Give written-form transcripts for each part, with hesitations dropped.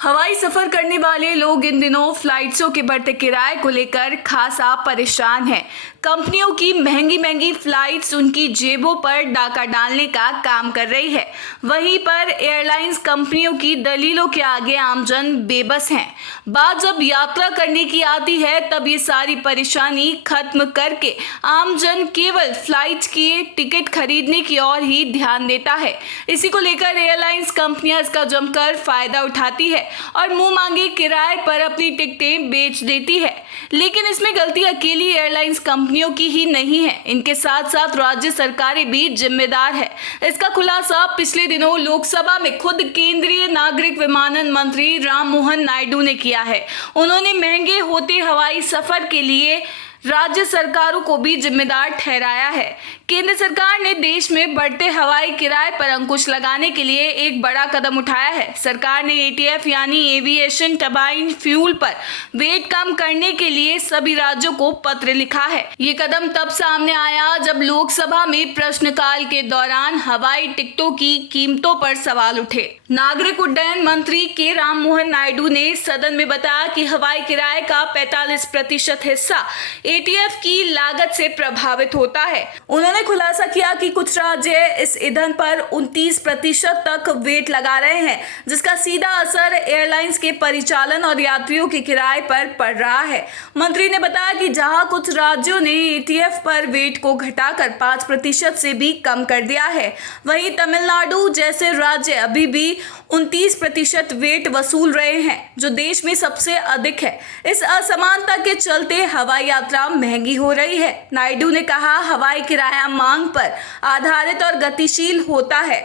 हवाई सफर करने वाले लोग इन दिनों फ्लाइट्सों के बढ़ते किराए को लेकर खासा परेशान हैं। कंपनियों की महंगी महंगी फ्लाइट्स उनकी जेबों पर डाका डालने का काम कर रही है। वहीं पर एयरलाइंस कंपनियों की दलीलों के आगे आमजन बेबस हैं। बात जब यात्रा करने की आती है तब ये सारी परेशानी खत्म करके आमजन केवल फ्लाइट के टिकट खरीदने की ओर ही ध्यान देता है। इसी को लेकर एयरलाइंस कंपनियां इसका जमकर फायदा उठाती है और मुंह मांगे किराए पर अपनी टिकटें बेच देती है। लेकिन इसमें गलती अकेली एयरलाइंस कंपनियों की ही नहीं है, इनके साथ साथ राज्य सरकारें भी जिम्मेदार है। इसका खुलासा पिछले दिनों लोकसभा में खुद केंद्रीय नागरिक विमानन मंत्री राममोहन नायडू ने किया है। उन्होंने महंगे होते हवाई सफर के लिए राज्य सरकारों को भी जिम्मेदार ठहराया है। केंद्र सरकार ने देश में बढ़ते हवाई किराए पर अंकुश लगाने के लिए एक बड़ा कदम उठाया है। सरकार ने एटीएफ यानी एविएशन टर्बाइन फ्यूल पर वेट कम करने के लिए सभी राज्यों को पत्र लिखा है। ये कदम तब सामने आया जब लोकसभा में प्रश्नकाल के दौरान हवाई टिकटों की कीमतों पर सवाल उठे। नागरिक उड्डयन मंत्री के राममोहन नायडू ने सदन में बताया कि हवाई किराए का 45% हिस्सा एटीएफ की लागत से प्रभावित होता है। उन्होंने खुलासा किया कि कुछ राज्य इस ईंधन पर 29% तक वेट लगा रहे हैं, जिसका सीधा असर एयरलाइंस के परिचालन और यात्रियों के किराए पर पड़ रहा है। मंत्री ने बताया कि जहां कुछ राज्यों ने एटीएफ पर वेट को घटाकर 5% से भी कम कर दिया है, वहीं तमिलनाडु जैसे राज्य अभी भी 29% वेट वसूल रहे हैं, जो देश में सबसे अधिक है। इस असमानता के चलते हवाई यात्रा महंगी हो रही है। नायडू ने कहा, हवाई किराया मांग पर आधारित और गतिशील होता है।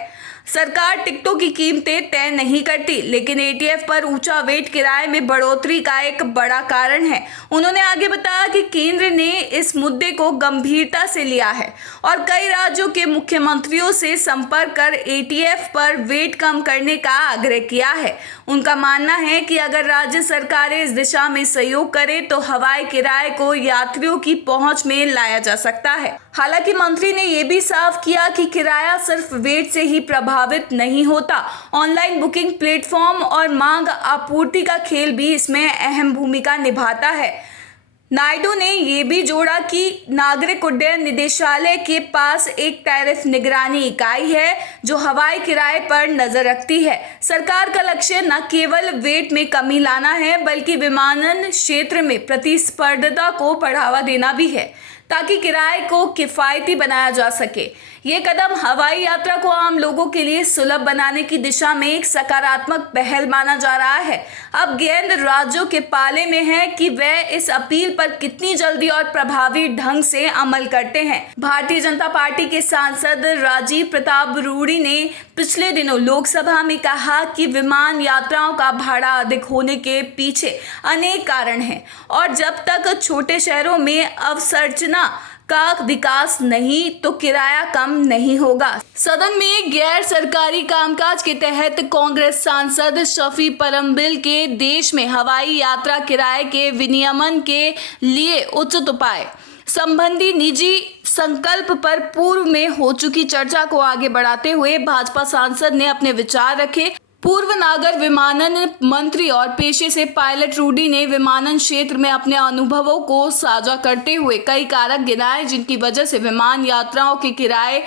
सरकार टिकटों की कीमतें तय नहीं करती, लेकिन एटीएफ पर ऊंचा वेट किराए में बढ़ोतरी का एक बड़ा कारण है। उन्होंने आगे बताया कि केंद्र ने इस मुद्दे को गंभीरता से लिया है और कई राज्यों के मुख्यमंत्रियों से संपर्क कर एटीएफ पर वेट कम करने का आग्रह किया है। उनका मानना है कि अगर राज्य सरकारें इस दिशा में सहयोग करें तो हवाई किराए को यात्रियों की पहुंच में लाया जा सकता है। हालांकि मंत्री ने यह भी साफ किया कि किराया सिर्फ वेट से ही प्रभावित नहीं होता। ऑनलाइन बुकिंग प्लेटफॉर्म और मांग आपूर्ति का खेल भी इसमें अहम भूमिका निभाता है। नायडू ने यह भी जोड़ा कि नागरिक उड्डयन निदेशालय के पास एक टैरिफ निगरानी इकाई है जो हवाई किराए पर नजर रखती है। सरकार का लक्ष्य न केवल वेट में कमी लाना है, बल्कि विमानन क्षेत्र में प्रतिस्पर्धा को बढ़ावा देना भी है, ताकि किराए को किफायती बनाया जा सके। ये कदम हवाई यात्रा को आम लोगों के लिए सुलभ बनाने की दिशा में एक सकारात्मक पहल माना जा रहा है। अब गेंद राज्यों के पाले में है कि वह इस अपील पर कितनी जल्दी और प्रभावी ढंग से अमल करते हैं। भारतीय जनता पार्टी के सांसद राजीव प्रताप रूडी ने पिछले दिनों लोकसभा में कहा कि विमान यात्राओं का भाड़ा अधिक होने के पीछे अनेक कारण हैं और जब तक छोटे शहरों में अवसंरचना का विकास नहीं तो किराया कम नहीं होगा। सदन में गैर सरकारी कामकाज के तहत कांग्रेस सांसद शफी परमबिल के देश में हवाई यात्रा किराए के विनियमन के लिए उचित उपाय संबंधी निजी संकल्प पर पूर्व में हो चुकी चर्चा को आगे बढ़ाते हुए भाजपा सांसद ने अपने विचार रखे। पूर्व नागर विमानन मंत्री और पेशे से पायलट रूडी ने विमानन क्षेत्र में अपने अनुभवों को साझा करते हुए कई कारक गिनाए जिनकी वजह से विमान यात्राओं के किराए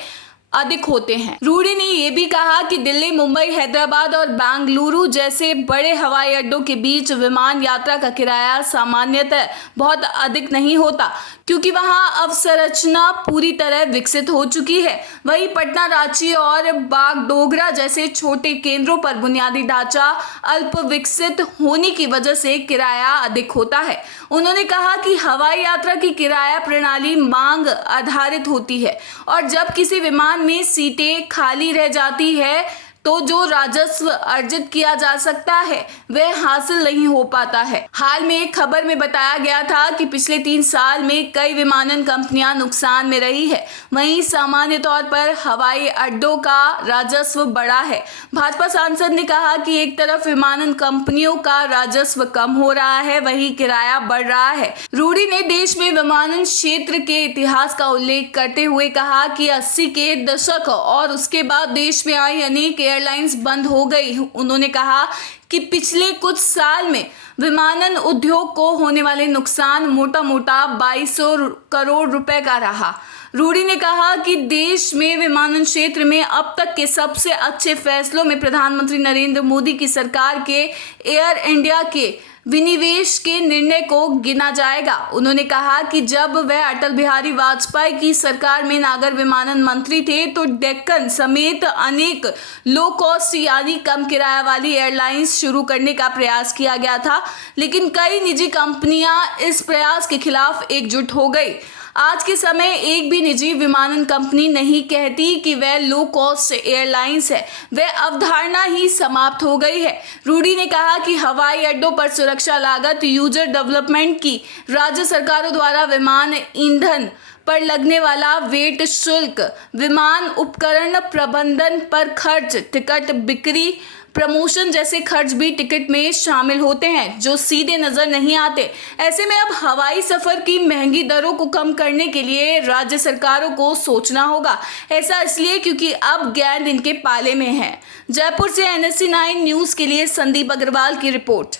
अधिक होते हैं। रूडी ने यह भी कहा कि दिल्ली, मुंबई, हैदराबाद और बेंगलुरु जैसे बड़े हवाई अड्डों के बीच विमान यात्रा का किराया सामान्यतः बहुत अधिक नहीं होता, क्योंकि वहां अवसंरचना पूरी तरह विकसित हो चुकी है। वहीं पटना, रांची और बागडोगरा जैसे छोटे केंद्रों पर बुनियादी ढांचा अल्प विकसित होने की वजह से किराया अधिक होता है। उन्होंने कहा कि हवाई यात्रा की किराया प्रणाली मांग आधारित होती है और जब किसी विमान में सीटें खाली रह जाती है तो जो राजस्व अर्जित किया जा सकता है वह हासिल नहीं हो पाता है। हाल में एक खबर में बताया गया था कि पिछले 3 साल में कई विमानन कंपनियां नुकसान में रही है, वहीं सामान्य तौर पर हवाई अड्डों का राजस्व बढ़ा है। भाजपा सांसद ने कहा कि एक तरफ विमानन कंपनियों का राजस्व कम हो रहा है, वहीं किराया बढ़ रहा है। रूडी ने देश में विमानन क्षेत्र के इतिहास का उल्लेख करते हुए कहा कि 80 के दशक और उसके बाद देश में आई अनेक एयरलाइंस बंद हो गई। उन्होंने कहा कि पिछले कुछ साल में विमानन उद्योग को होने वाले नुकसान मोटा मोटा 2200 करोड़ रुपए का रहा। रूडी ने कहा कि देश में विमानन क्षेत्र में अब तक के सबसे अच्छे फैसलों में प्रधानमंत्री नरेंद्र मोदी की सरकार के एयर इंडिया के विनिवेश के निर्णय को गिना जाएगा। उन्होंने कहा कि जब वह अटल बिहारी वाजपेयी की सरकार में नागर विमानन मंत्री थे तो डेक्कन समेत अनेक लो कॉस्ट यानी कम किराया वाली एयरलाइंस शुरू करने का प्रयास किया गया था, लेकिन कई निजी कंपनियां इस प्रयास के खिलाफ एकजुट हो गई। आज के समय एक भी निजी विमानन कंपनी नहीं कहती कि वह लो कॉस्ट एयरलाइंस है, वह अवधारणा ही समाप्त हो गई है। रूडी ने कहा कि हवाई अड्डों पर सुरक्षा लागत, यूजर डेवलपमेंट की राज्य सरकारों द्वारा विमान ईंधन पर लगने वाला वेट शुल्क, विमान उपकरण प्रबंधन पर खर्च, टिकट बिक्री, प्रमोशन जैसे खर्च भी टिकट में शामिल होते हैं जो सीधे नजर नहीं आते। ऐसे में अब हवाई सफर की महंगी दरों को कम करने के लिए राज्य सरकारों को सोचना होगा। ऐसा इसलिए क्योंकि अब गेंद इनके पाले में है। जयपुर से NSC 9 न्यूज के लिए संदीप अग्रवाल की रिपोर्ट।